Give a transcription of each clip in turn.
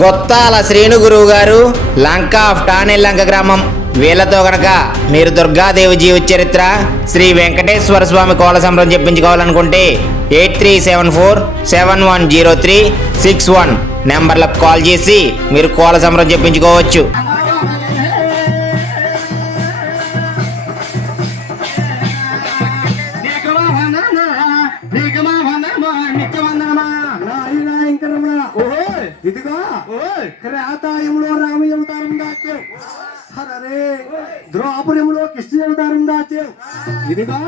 గొత్తాల శ్రీను గురువు గారు, లంక ఆఫ్ టానెల్లంక గ్రామం. వీళ్ళతో గనక మీరు దుర్గాదేవి జీవిత చరిత్ర, శ్రీ వెంకటేశ్వర స్వామి కోల సంబరం చెప్పించుకోవాలనుకుంటే 8374710361 నెంబర్లకు కాల్ చేసి మీరు కోల సంబరం చెప్పించుకోవచ్చు. ఇదిగా త్రేతాయంలో రామ అవతారం దాచావు, హరే ద్రౌపదంలో కృష్ణ అవతారం దాచావు, ఇదిగా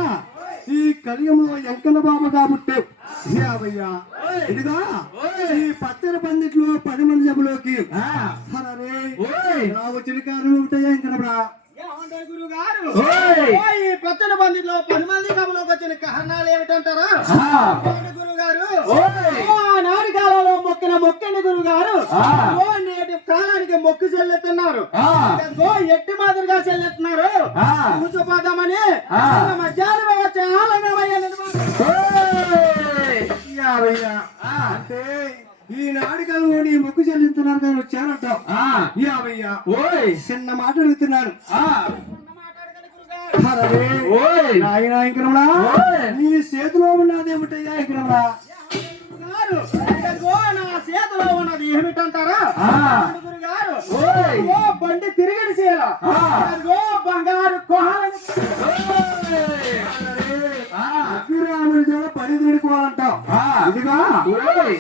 ఈ కలియుగంలో వెంకన్న బాబుగా పుట్టావు. ఇదిగా ఈ పచ్చని పందిట్లో 10 మంది సభలోకి హరే నా వచ్చిన కారణం ఉంటాయా వెంకన్నబడా? ఈ పచ్చని బందిలో 10 మంది సభలోకి వచ్చిన కారణాలు ఏమిటంటారా? గురువు గారు నాటి కాలంలో మొక్కండి గురువు గారు, నేటి కాలానికి మొక్కు చెల్లెత్తున్నారు, ఎట్టి మాదిరిగా చెల్లెత్తున్నారు. కూర్చోపోదామని మధ్యాహ్నం అంటే ఈ నాటకాలు నీ మొక్కు చెల్లిస్తున్నారు కానీ వచ్చానంటావు. చిన్న మాట అడుగుతున్నాను, నీ చేతిలో ఉన్నదేమిటయ్యా ఇంకరమా? నా చేతిలో ఉన్నది ఏమిటంటారా? గురుగారు బండి తిరిగిడి చేయాల బంగారు అగ్గిరాముడితో పని తిడుకోవాలంటావు. ఇదిగా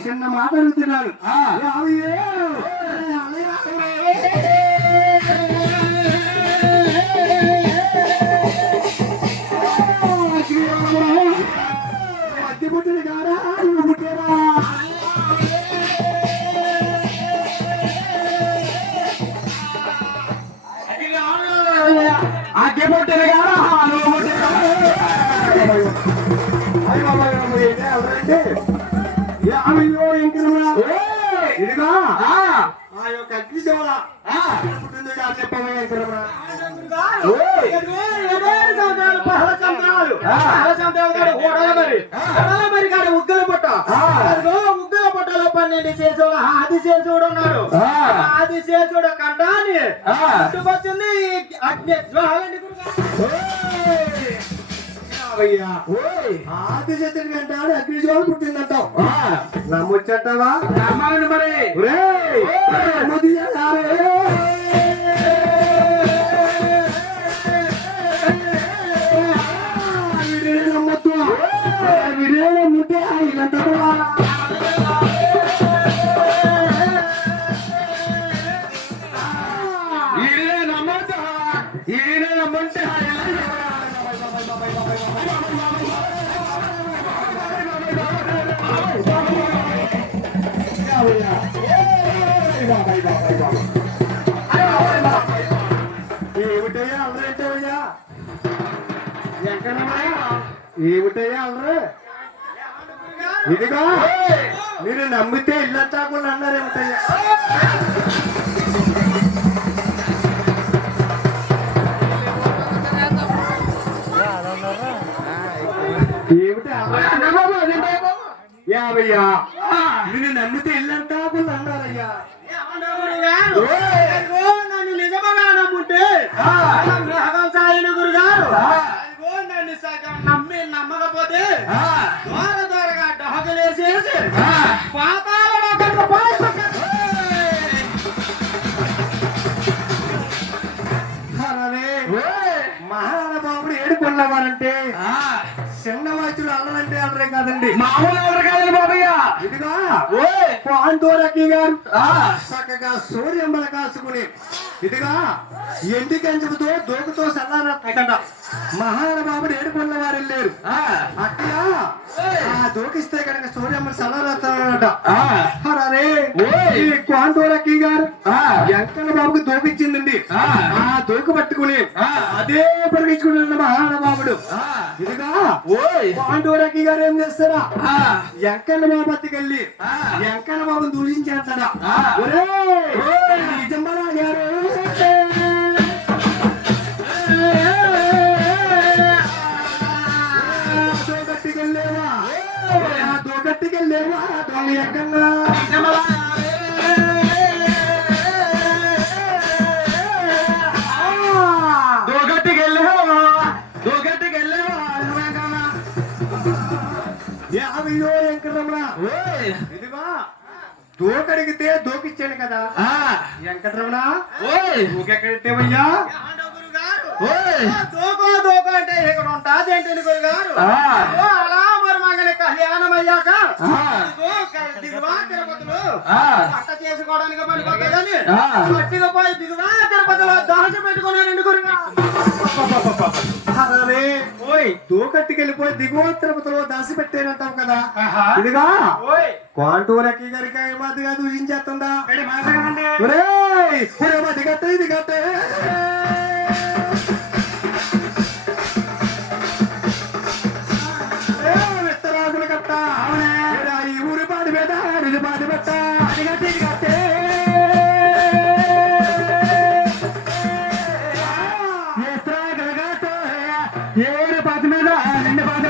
చిన్న మాట అడుగుతున్నాను, మధ్య పుట్టిన కారా పుట్టారా? అగ్గి పుట్టిన కారా ఇదిగా ఆ యొక్క అగ్ని సేవల చెప్పబోయే ఉగ్గల పట్టలో 12 శేషుడు ఆది శేషుడు ఉన్నాడు. ఆది శేషుడు కంటాన్ని వచ్చింది అగ్ని జ్వాలండి. ఆది చేతుడి కంటాడు అగ్ని జ్వాల పుట్టిందంటావు. నమ్మొచ్చంటావా? నమ్మాలండి మరి. నమ్మొద్దు, విడేలో ముట్టే ఇలాంటి ఏమిటయ్యా అల్లరేంటయ్యా? ఏమిటయ్యా అల్లరే? ఇదిగా మీరు నమ్మితే ఇల్లు చాకుండా అన్నారేమిటయ్యా? ఏమిటి యావయ్యా? మీరు నమ్మితే ఇల్లు చాకుండా అన్నారయ్యా? నన్ను నిజమగా నమ్ముంటే సాయన గురుగారు నన్ను సగం నమ్మి నమ్మకపోతే ద్వారగా డహకలేసేసి మహానుభావుడు ఏడుకున్నవారంటే చిన్న వయసులో అల్లరంటే అల్లరే కాదండి, మామూలు అల్లరు కాదండి బాబయ్య. ఇదిగా పాండోరకి గారు చక్కగా సూర్యంబల కాసుకుని ఇదిగా ఎండి కంచుతో దోకుతో సల్లారట మహానుభావుడు ఏడుకున్న వారు వెళ్ళారు. అట్లా ఆ దోకిస్తే కనుక సూర్యంబల సల్లారట. అరే ఈ పాండోరకి గారు వెంకన్న బాబుకి దోకిచ్చిందండి. ఆ దోకు పట్టుకుని అదే పరిగించుకున్న మహానుభావుడు ఇదిగా పాండోరకి గారు ఏం చేస్తారా? వెంకన్న బాబు బతికెళ్ళి వెంకన్న బాబుని దూషించేస్తాడా? నిజంబలా గారు దోగట్టుకెళ్ళేవా? దోగట్టుకెళ్ళేవా? దొంగ ఎక్కన్నా వెంకటరమణ ఇదిగో దూకడిగితే దూకిచ్చాను కదా వెంకటరమణ దూకెక్కడితేవయ్యా దోకో అంటే ఇక్కడ ఉంటాది ఏంటండి గురుగారు అలా మరి మగని కళ్యాణం అయ్యాక దిగువా తిరుపతిలో పట్ట చేసుకోవడానికి పనికొద్దని గట్టిగా పోయి దిగువా తిరుపతిలో దాచి పెట్టుకున్నానండి గురుగారు. అరే ఓయ్ దూకట్టుకెళ్ళిపోయి దిగువ తిరుపతిలో దాసి పెట్టేనంటావు కదా ఇదిగా కాంటూర్ ఎక్కి గారికి ఏమాదిగా దూషించేస్తుందా ఇది గట్టే ఇది గట్టే విస్తరాకులు కట్ట ఈ ఊరి పాడి పెట్ట ఇది పాడి పెట్ట అది గట్టే ఇది గట్టే ఏడు పాతి మీద రెండు పాతి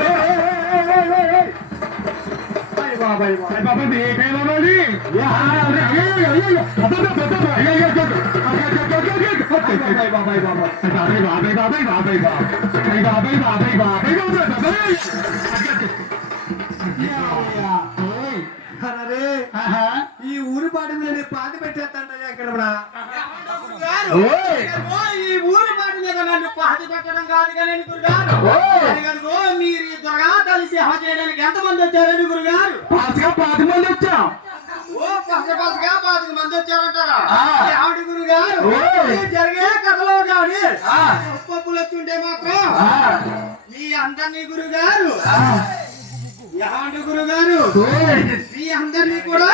బాబాయ్ ఈ ఊరి పాటి మీద పాతి పెట్టేస్తాంటయ్యా ఇక్కడ ఈ ఊరి మాట మీద నన్ను పాతి పెట్టడం కాదు కానీ గురుగారు మీరు ఈ త్వరగా కలిసి సేవ చేయడానికి ఎంతమంది వచ్చారండి గురుగారు? 10 మంది వచ్చాం. పసగా 10 మంది వచ్చారంటారా? ఆవిడ గురుగారు జరిగే కథలో కానీ పప్పులు వచ్చుంటే మాత్రం మీ అందరినీ గురుగారు ఆవిడ గురుగారు మీ అందరినీ కూడా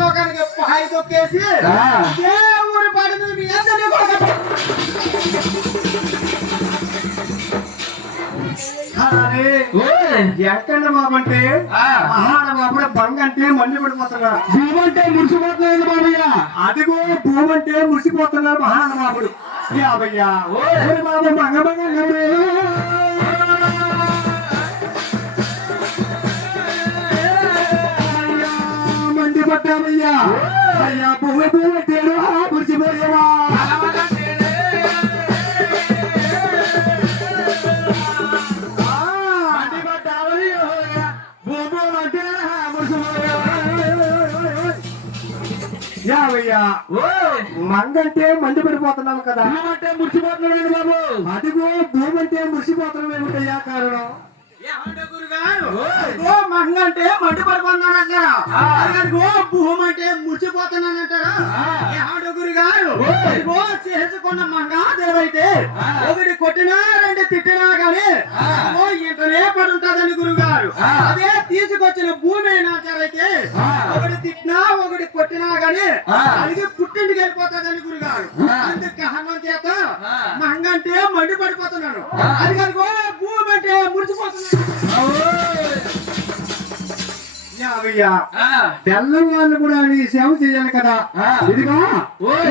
లోకానికి పహాయి తొక్కేసి ఊరి పాటి మీద మీ అందరినీ కూడా ఎక్కడ బాబు అంటే మహానబాబుడు బంగ అంటే మండి పడిపోతున్నాడు, భూమి అంటే మురిసిపోతున్నాడు బాబయ్య. అదిగో భూమి అంటే మురిసిపోతున్నాడు మహానబాబుడు. యాభయ్యా బాబు బంగ బంగ మండి పట్టామయ్యా. అయ్యా భూమి భూమి అంటే మురిసిపోయావా మంగంటే మండి పడిపోతున్నాము కదా, అంటే మురిసిపోతున్నాడు బాబు. అదిగో భూమి అంటే మురిసిపోతున్నాం ఏమిటయ్యా కారణం? మంగంటే మండి పడిపోతున్నానంటారా? భూమి అంటే మురిసిపోతున్నానంటారా? గురుగారు చేసుకున్న మంగాదేవైతే ఒకటి కొట్టినా రెండు తిట్టినా కానీ ఇంటనే పడుంటదని గురుగారు. అదే తీసుకొచ్చిన భూమి నాచారైతే ఒకటి తిట్టినా ఒకటి కొట్టినా గాని అది పుట్టింటికి వెళ్ళిపోతుందని గురుగారు. అందుకు కారణం చేత మంగంటే మండి పడిపోతున్నాను. అది కనుకో భూమి అంటే మురిసిపోతున్నాను. తెల్లం వాళ్ళు కూడా నీ సేవ చేయాలి కదా. ఇదిగా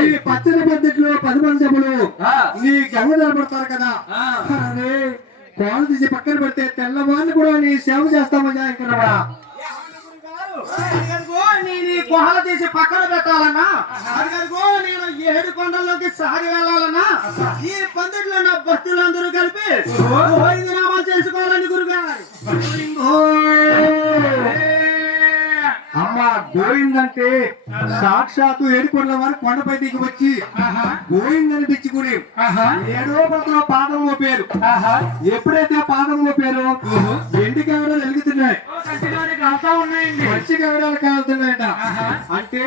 ఈ పచ్చని పద్ధతిలో 10 మంది సభ్యులు నీ గంగ నిలబడతారు కదా. అదే కోళ్ళు తీసి పక్కన పెడితే తెల్ల వాళ్ళు కూడా నీ సేవ చేస్తామయ్యా. ఇక్కడ గుహలు తీసి పక్కన పెట్టాలన్నా, అది కనుకో నేను 7 కొండల్లోకి సాగి వెళ్ళాలన్నా ఈ పందిట్లో నా భక్తులందరూ కలిపి నామాలు చేసుకోవాలని గురుగారు. అమ్మ గోయిందంటే సాక్షాత్తు ఏడుకొండల వారు కొండపై దిగి వచ్చి గోయిందని పిచ్చుకుని 7వ పత్రంలో పాదం మోపారు. ఎప్పుడైతే పాదం మోపారు ఎండి కావడాలు వెలుగుతున్నాయి, పచ్చి కావడాలు కాలుతున్నాయట. అంటే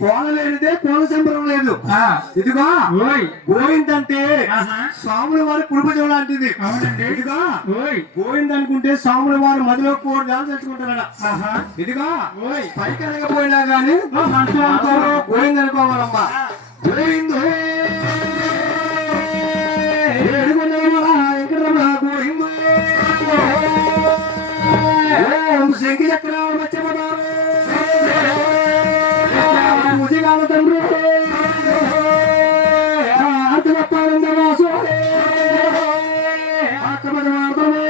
కోల లేనిదే కోల సంబరం లేదు. ఇదిగో గోయిందంటే స్వాముల వారి కుటుంబం లాంటిది. ఇదిగా గోయింది అనుకుంటే స్వాముల వారు మదిలో 4 జాలు తెచ్చుకుంటారట. ఇదిగా పైకి అనకపోయినా గానీ మనసులో గోయింది అనుకోవాలమ్మా. గోయిందో శంకి చక్రాలు మర్చిపోతారు ముదిగాల తండ్రి అర్థమప్పారందరాసు అర్థమర్థమే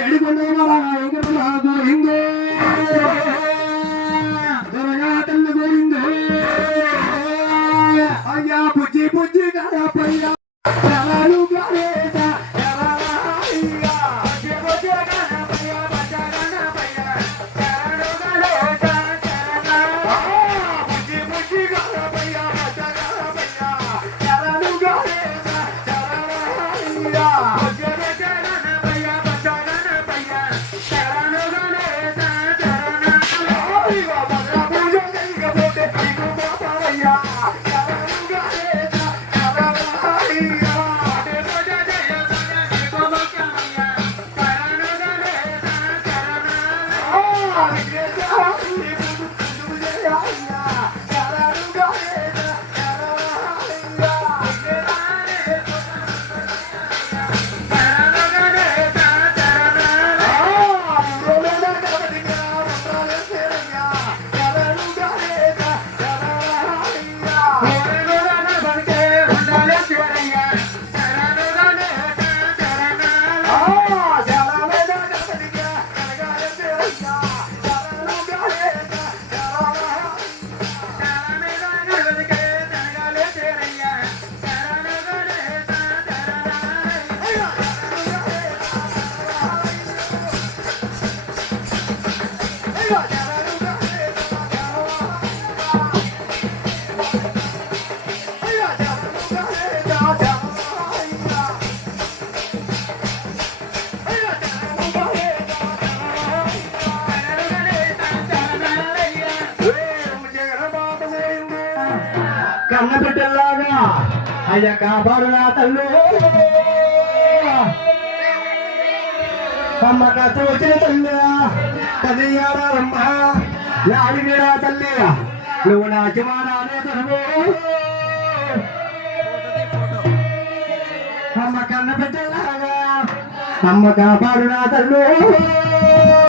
ఏడుకొండ గోయిందో కన్న బిడ్డల్లాగా అయ్య కాపాడు నా తల్లు అమ్మ కథ వచ్చిన తల్లి కదియారమ్మ అడిగిన తల్లి నువ్వు నాకు మారానే తను అమ్మ కన్న బిడ్డలాగా అమ్మ కాపాడు నా తల్లు